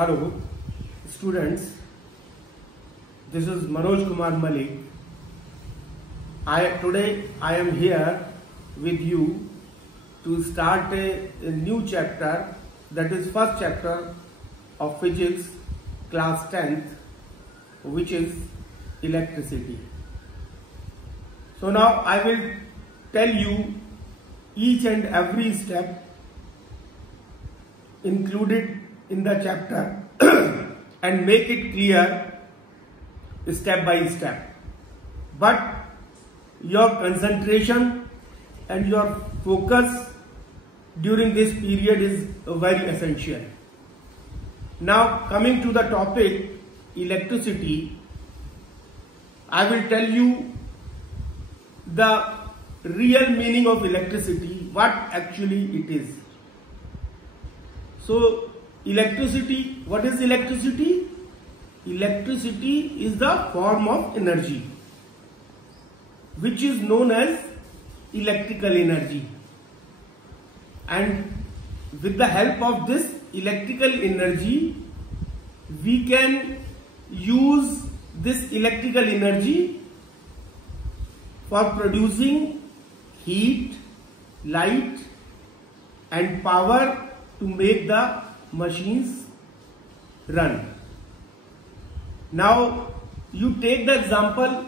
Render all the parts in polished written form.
Hello students, this is Manoj Kumar Malik. Today I am here with you to start a new chapter, that is first chapter of physics class 10th, which is electricity. So now I will tell you each and every step included in the chapter and make it clear step by step. But your concentration and your focus during this period is very essential. Now coming to the topic electricity, I will tell you the real meaning of electricity, what actually it is. So electricity, what is electricity? Electricity is the form of energy which is known as electrical energy, and with the help of this electrical energy we can use this electrical energy for producing heat, light and power to make the machines run. Now you take the example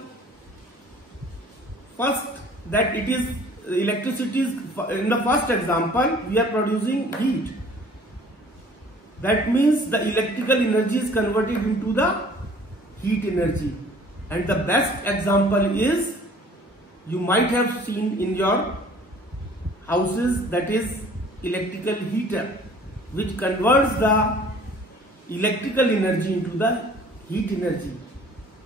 first, that it is electricity is, in the first example we are producing heat. That means the electrical energy is converted into the heat energy, and the best example is, you might have seen in your houses, that is electrical heater, which converts the electrical energy into the heat energy.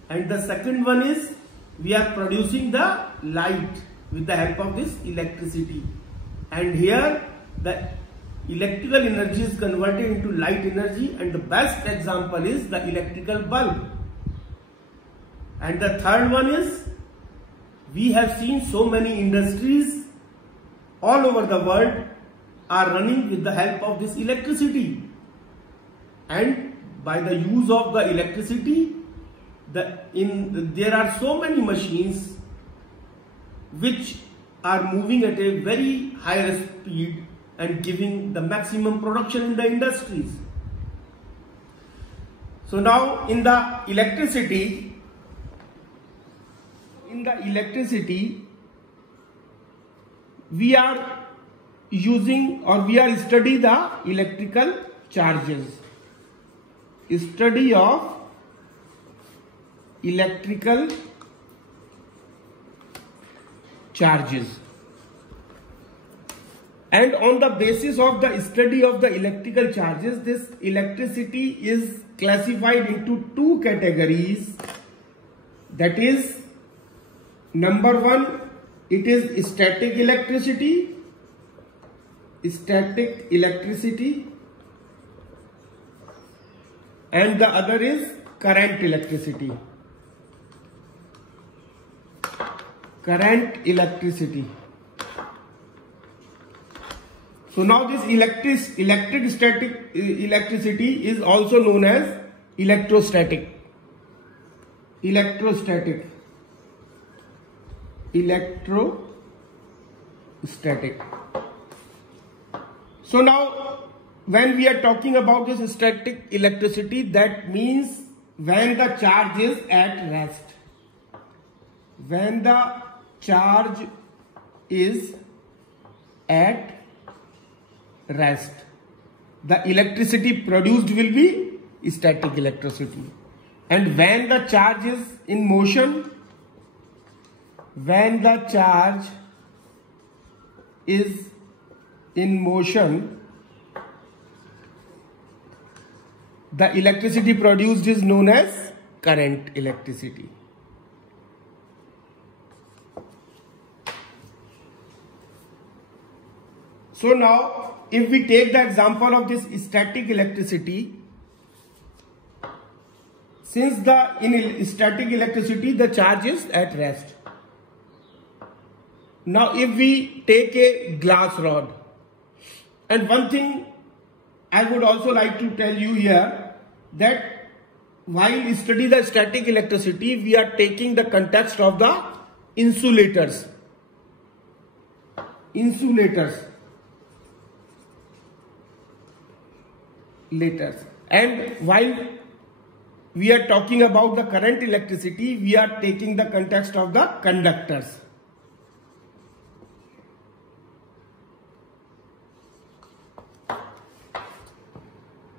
And the second one is, we are producing the light with the help of this electricity, and here the electrical energy is converted into light energy, and the best example is the electrical bulb. And the third one is, we have seen so many industries all over the world are running with the help of this electricity, and by the use of the electricity there are so many machines which are moving at a very higher speed and giving the maximum production in the industries. So now in the electricity we are using, or we are study the electrical charges, study of electrical charges, and on the basis of the study of the electrical charges, this electricity is classified into two categories. That is, number one, it is static electricity, and the other is current electricity. So now this electrostatic electricity is also known as electrostatic. So now when we are talking about this static electricity, that means when the charge is at rest. When the charge is at rest, the electricity produced will be static electricity. And when the charge is in motion, the electricity produced is known as current electricity. So now if we take the example of this static electricity, since in static electricity the charge is at rest. Now if we take a glass rod, and one thing I would also like to tell you here, that while study the static electricity, we are taking the context of the insulators. And while we are talking about the current electricity, we are taking the context of the conductors.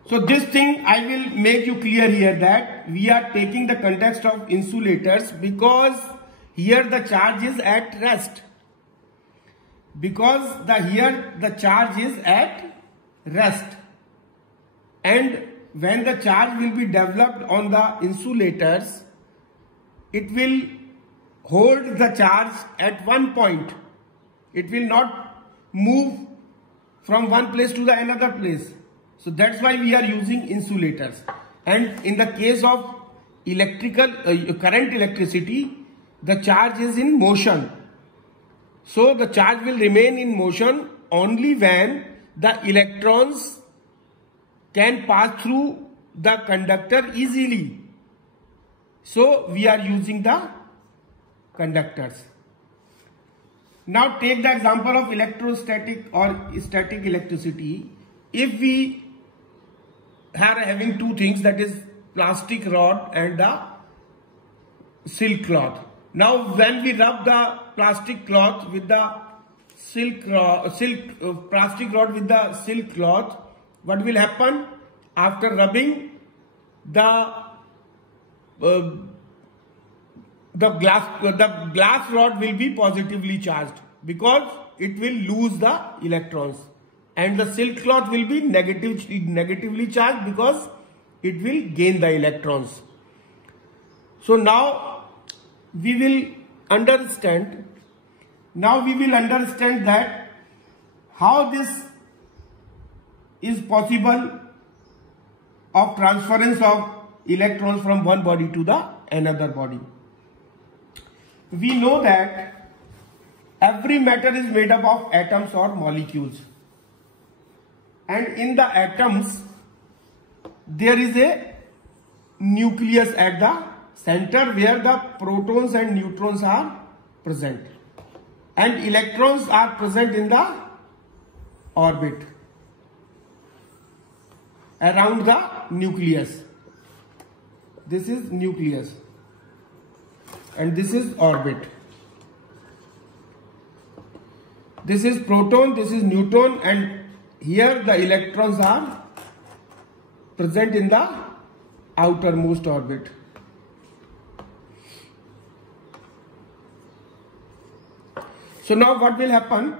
So this thing I will make you clear here, that we are taking the context of insulators because here the charge is at rest. Here the charge is at rest. And when the charge will be developed on the insulators, it will hold the charge at one point. It will not move from one place to the another place. So that's why we are using insulators. And in the case of current electricity, the charge is in motion. So the charge will remain in motion only when the electrons can pass through the conductor easily. So we are using the conductors. Now take the example of electrostatic or static electricity. If we are having two things, that is plastic rod and the silk cloth. Now when we rub the plastic cloth with the plastic rod with the silk cloth, what will happen? After rubbing, the glass rod will be positively charged because it will lose the electrons, and the silk cloth will be negatively charged because it will gain the electrons. So now we will understand that how this is possible of transference of electrons from one body to the another body. We know that every matter is made up of atoms or molecules, and in the atoms there is a nucleus at the center where the protons and neutrons are present, and electrons are present in the orbit around the nucleus. This is nucleus and this is orbit. This is proton, this is neutron, and here the electrons are present in the outermost orbit. So now what will happen?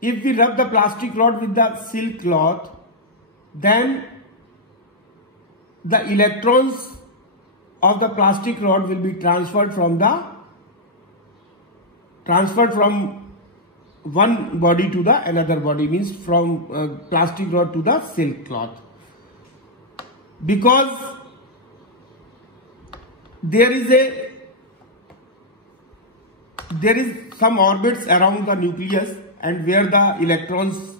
If we rub the plastic rod with the silk cloth, then the electrons of the plastic rod will be transferred from one body to the another body, means from plastic rod to the silk cloth, because there is some orbits around the nucleus and where the electrons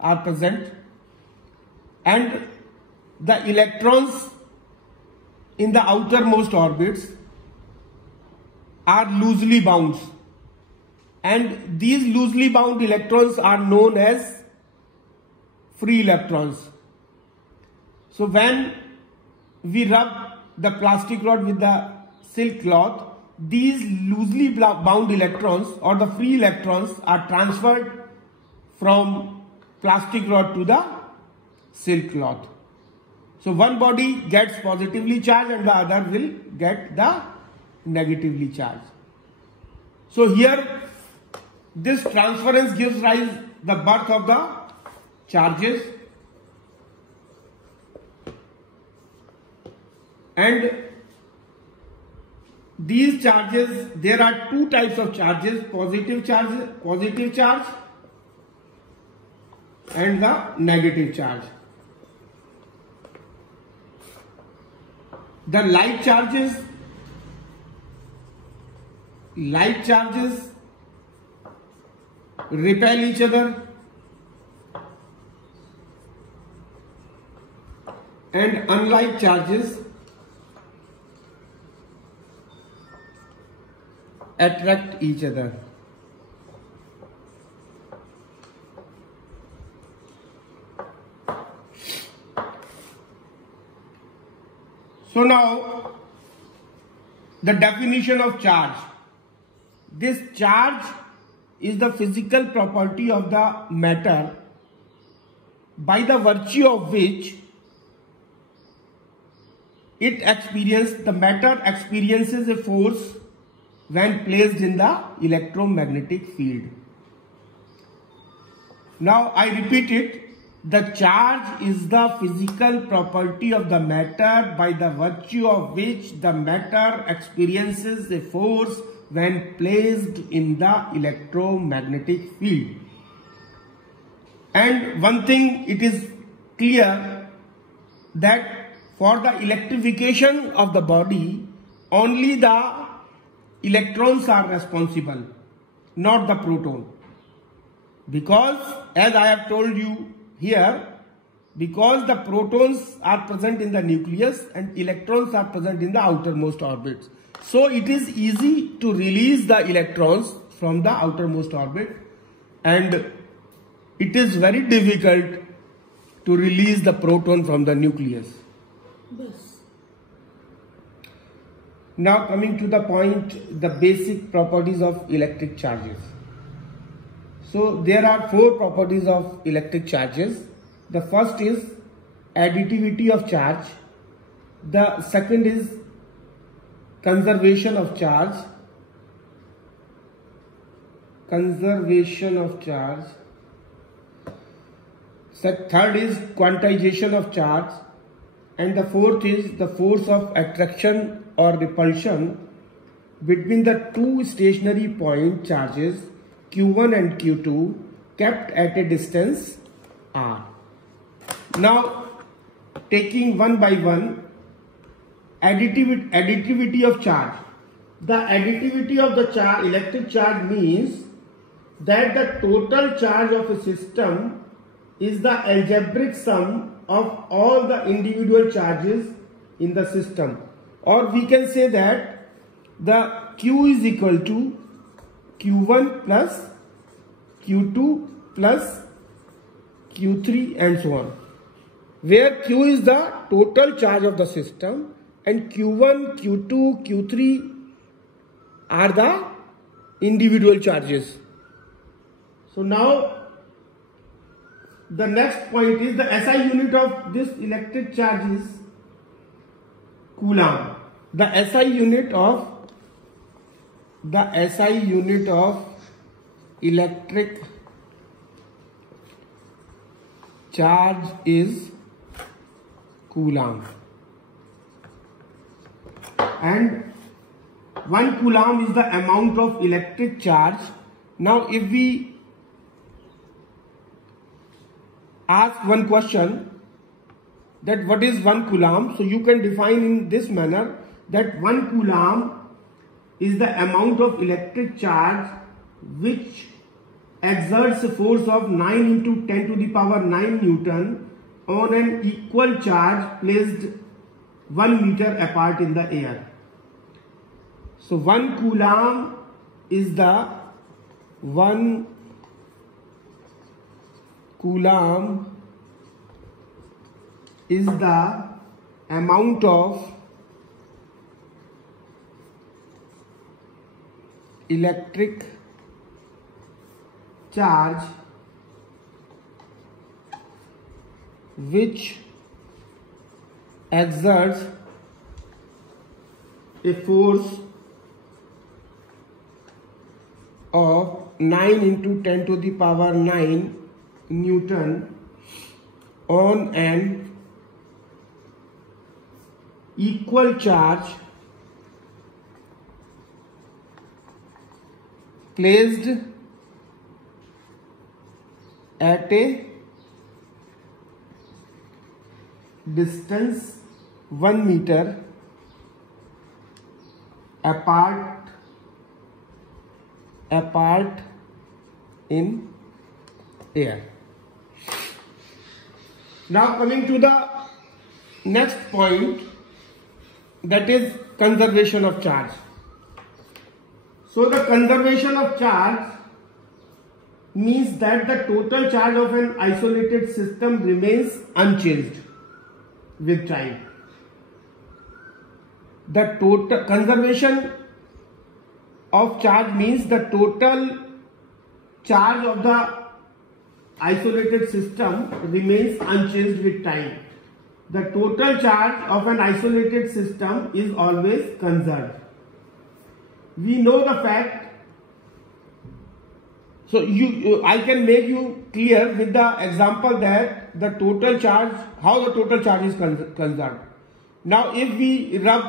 are present, and the electrons in the outermost orbits are loosely bound, and these loosely bound electrons are known as free electrons. So when we rub the plastic rod with the silk cloth, these loosely bound electrons or the free electrons are transferred from plastic rod to the silk cloth. So one body gets positively charged and the other will get the negatively charged. So here this transference gives rise the birth of the charges, and these charges, there are two types of charges, positive charge and the negative charge. The like charges repel each other, and unlike charges attract each other. So now the definition of charge. This charge is the physical property of the matter by the virtue of which the matter experiences a force when placed in the electromagnetic field. Now I repeat it. The charge is the physical property of the matter by the virtue of which the matter experiences a force when placed in the electromagnetic field. And one thing, it is clear that for the electrification of the body, only the electrons are responsible, not the proton. Because, as I have told you here, because the protons are present in the nucleus and electrons are present in the outermost orbits. So it is easy to release the electrons from the outermost orbit, and it is very difficult to release the proton from the nucleus. Yes. Now coming to the point, the basic properties of electric charges. So there are 4 properties of electric charges. The first is additivity of charge. The second is conservation of charge. Third is quantization of charge. And the fourth is the force of attraction or repulsion between the two stationary point charges Q1 and Q2 kept at a distance r. Now taking one by one, additivity of charge. The additivity of the electric charge means that the total charge of a system is the algebraic sum of all the individual charges in the system, or we can say that the Q is equal to Q1 plus Q2 plus Q3 and so on, where Q is the total charge of the system and Q1, Q2, Q3 are the individual charges. So now the next point is the SI unit of this electric charge is Coulomb. The SI unit of electric charge is Coulomb, and 1 Coulomb is the amount of electric charge. Now if we ask one question that what is 1 Coulomb, so you can define in this manner that 1 Coulomb is the amount of electric charge which exerts a force of 9 into 10 to the power 9 Newton on an equal charge placed 1 meter apart in the air. So 1 Coulomb is the amount of electric charge which exerts a force of 9 into 10 to the power 9 Newton on an equal charge placed at a distance 1 meter apart in air. Now coming to the next point, that is conservation of charge. So the conservation of charge means that the total charge of an isolated system remains unchanged with time. The total conservation of charge means the total charge of the isolated system remains unchanged with time. The total charge of an isolated system is always conserved. We know the fact. So I can make you clear with the example that the total charge, how the total charge is conserved. Now if we rub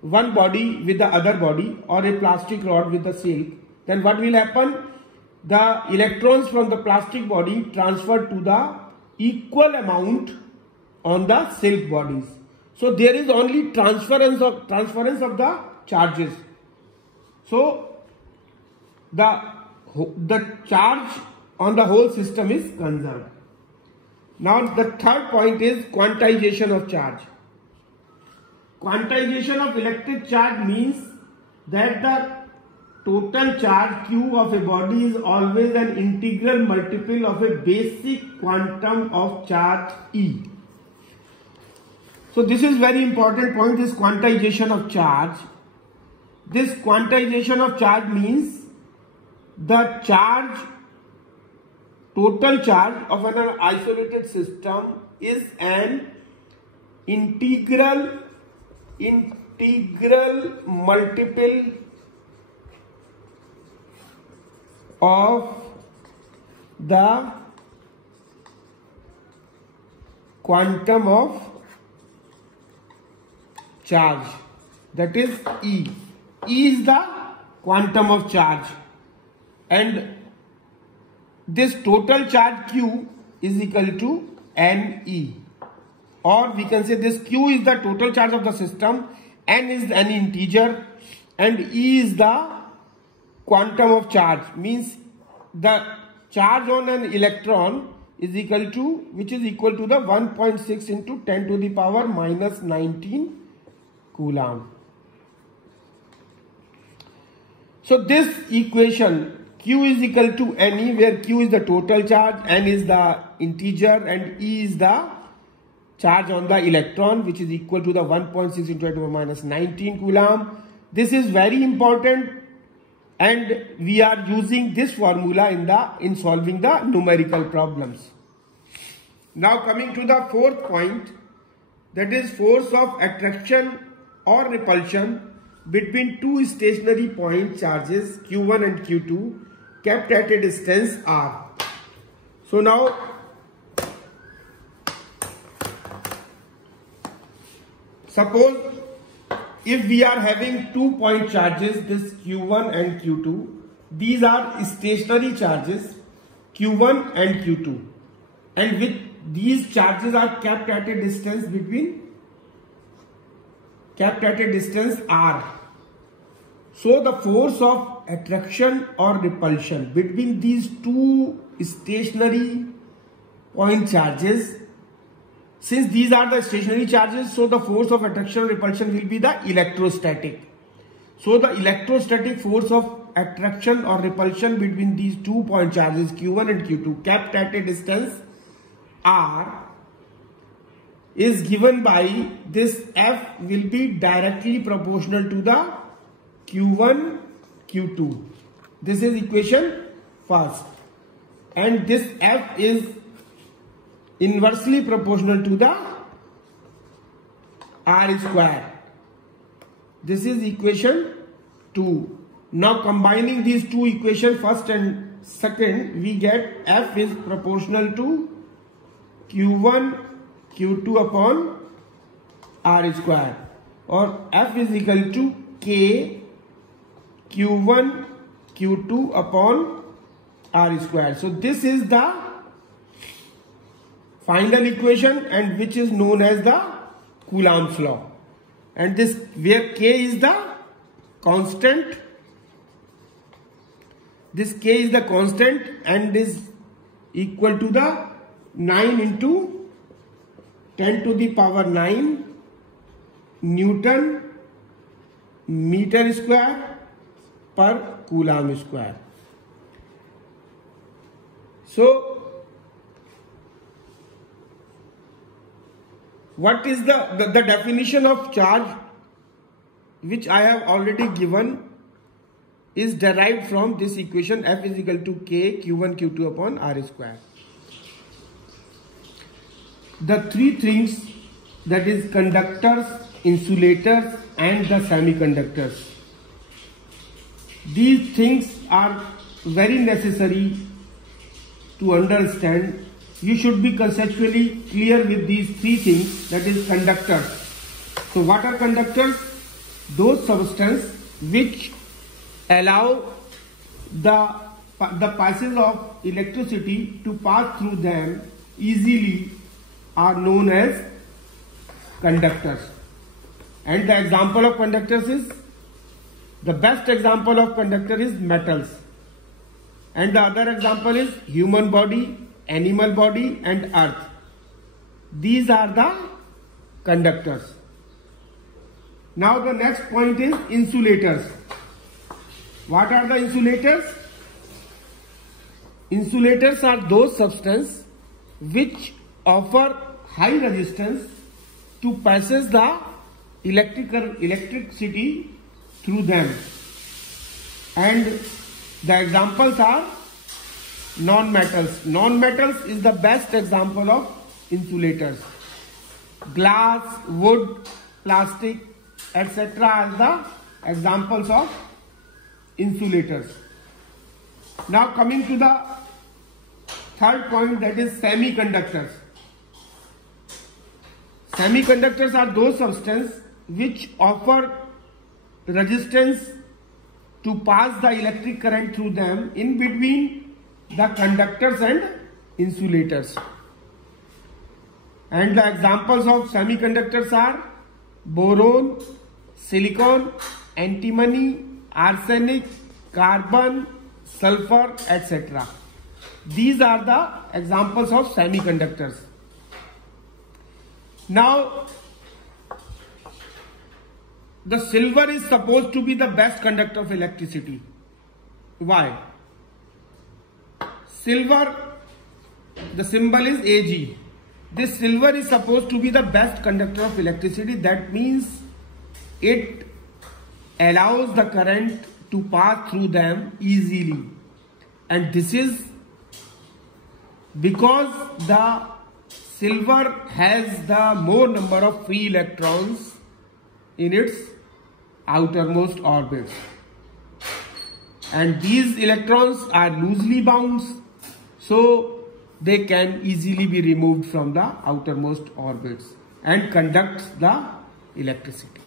one body with the other body or a plastic rod with the silk, then what will happen? The electrons from the plastic body transfer to the equal amount on the silk bodies. So there is only transference of the charges. So the charge on the whole system is conserved. Now the third point is quantization of charge. Quantization of electric charge means that the total charge Q of a body is always an integral multiple of a basic quantum of charge E. So this is very important point, is quantization of charge. This quantization of charge means the charge, total charge of an isolated system is an integral multiple of the quantum of charge, that is E. E is the quantum of charge, and this total charge Q is equal to NE, or we can say this Q is the total charge of the system, N is an integer, and E is the quantum of charge, means the charge on an electron is equal to, which is equal to the 1.6 into 10 to the power minus 19 Coulomb. So this equation Q is equal to NE, where Q is the total charge, N is the integer, and E is the charge on the electron, which is equal to the 1.6 into 10 to the power minus 19 Coulomb. This is very important, and we are using this formula in solving the numerical problems. Now coming to the fourth point, that is force of attraction or repulsion between two stationary point charges Q1 and Q2 kept at a distance R. So now suppose if we are having 2 point charges, this Q1 and Q2, these are stationary charges Q1 and Q2, and with these charges are kept at a distance R. So the force of attraction or repulsion between these two stationary point charges, since these are the stationary charges, so the force of attraction or repulsion will be the electrostatic. So the electrostatic force of attraction or repulsion between these 2 point charges Q1 and Q2 kept at a distance R is given by this F will be directly proportional to the Q1 Q2. This is equation first, and this F is inversely proportional to the R square. This is equation 2. Now combining these two equations, first and second, we get F is proportional to Q1 Q2 upon R square, or F is equal to K Q1 Q2 upon R square. So this is the final equation, and which is known as the Coulomb's law, and this where K is the constant, this K is the constant and is equal to the 9 into 10 to the power 9 Newton meter square per Coulomb square. So what is the definition of charge, which I have already given, is derived from this equation: F is equal to K Q1 Q2 upon R square. The three things, that is conductors, insulators and the semiconductors, these things are very necessary to understand. You should be conceptually clear with these three things, that is conductors. So what are conductors? Those substances which allow the passage of electricity to pass through them easily are known as conductors. And the example of conductors is, the best example of conductor is metals, and the other example is human body, animal body and earth. These are the conductors. Now the next point is insulators. What are the insulators? Insulators are those substances which offer high resistance to passes the electricity through them, and the examples are non-metals. Non-metals is the best example of insulators. Glass, wood, plastic, etc. are the examples of insulators. Now coming to the third point, that is semiconductors. Semiconductors are those substances which offer resistance to pass the electric current through them in between the conductors and insulators. And the examples of semiconductors are boron, silicon, antimony, arsenic, carbon, sulfur, etc. These are the examples of semiconductors. Now, the silver is supposed to be the best conductor of electricity. Why? Silver, the symbol is Ag. This silver is supposed to be the best conductor of electricity. That means it allows the current to pass through them easily. And this is because the silver has the more number of free electrons in its outermost orbits, and these electrons are loosely bound, so they can easily be removed from the outermost orbits and conduct the electricity.